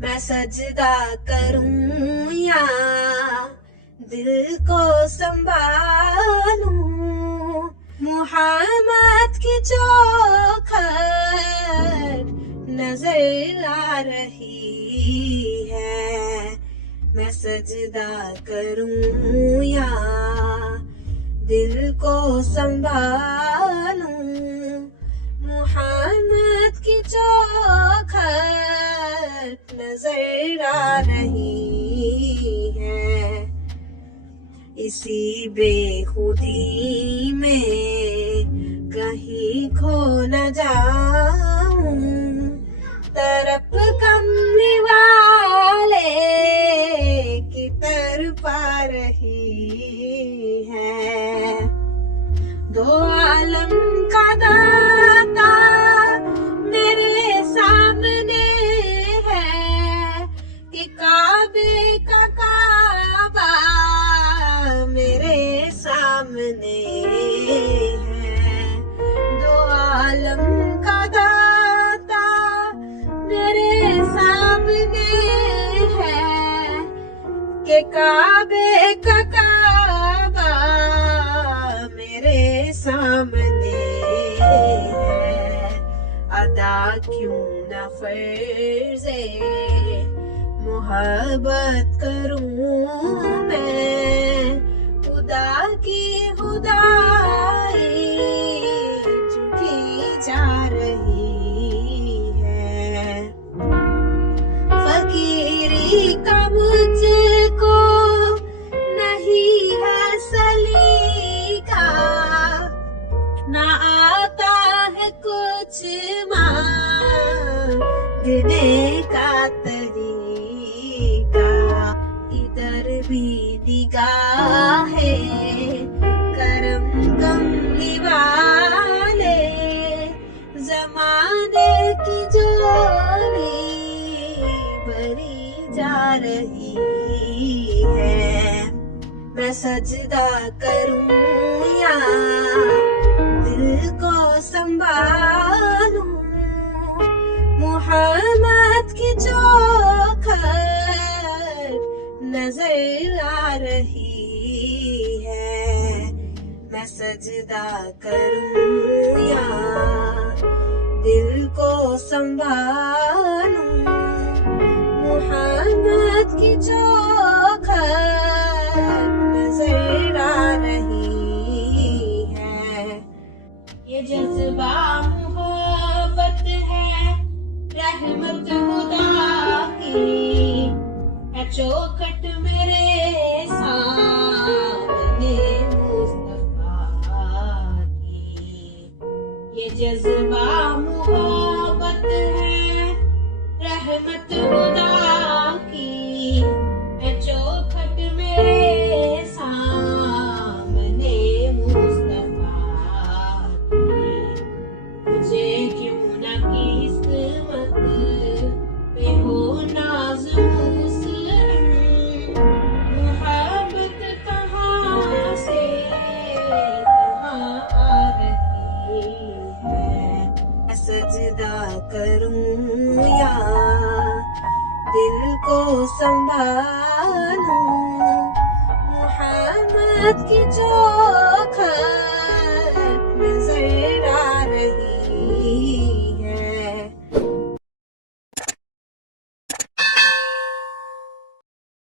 मैं सजदा करूं या दिल को संभालूं, मुहम्मद की चौखट नजर आ रही है। मैं सजदा करूं या दिल को संभालूं, मुहम्मद की चौखट नजर आ रही है। इसी बेखुदी में कहीं खो न जाऊं, तरफ कमली वाले की तरफ आ रही है। दो आलम का दाता मेरे सामने है कि काबे का काबा मेरे सामने है। दो आलम का दाता मेरे सामने है कि काबे का काबा मेरे सामने है। अदा क्यों न फर्ज़े मोहब्बत करूं मैं, खुदा की खुदाई झूठी जा रही है। फकीरी का मुझको नहीं है सलीका, ना आता है कुछ मांगने का तरीका। इधर भी निगाहे करम कमली वाले, जमाने की जोड़ी भरी जा रही है। मैं सजदा करूं या दिल को संभालूं, मुहम्मद की चौखट नजर आ रही है। मैं सजदा करूं या दिल को संभालूं, मुहम्मद की चौखट नजर आ रही है। ये जज्बा मोहब्बत है, रहमत खुदा की है चौखट मेरे सामने मुस्तफा की। ये जज्बा मोहब्बत है, रहमत खुदा की है चौखट मेरे सामने मुस्तफा की। मुझे क्यों न किस्मत पे हो नाज़ मुसलम, मोहब्बत कहाँ से कहाँ आ रही है। सजदा करूं या दिल को संभालूं, मुहम्मद की चौखट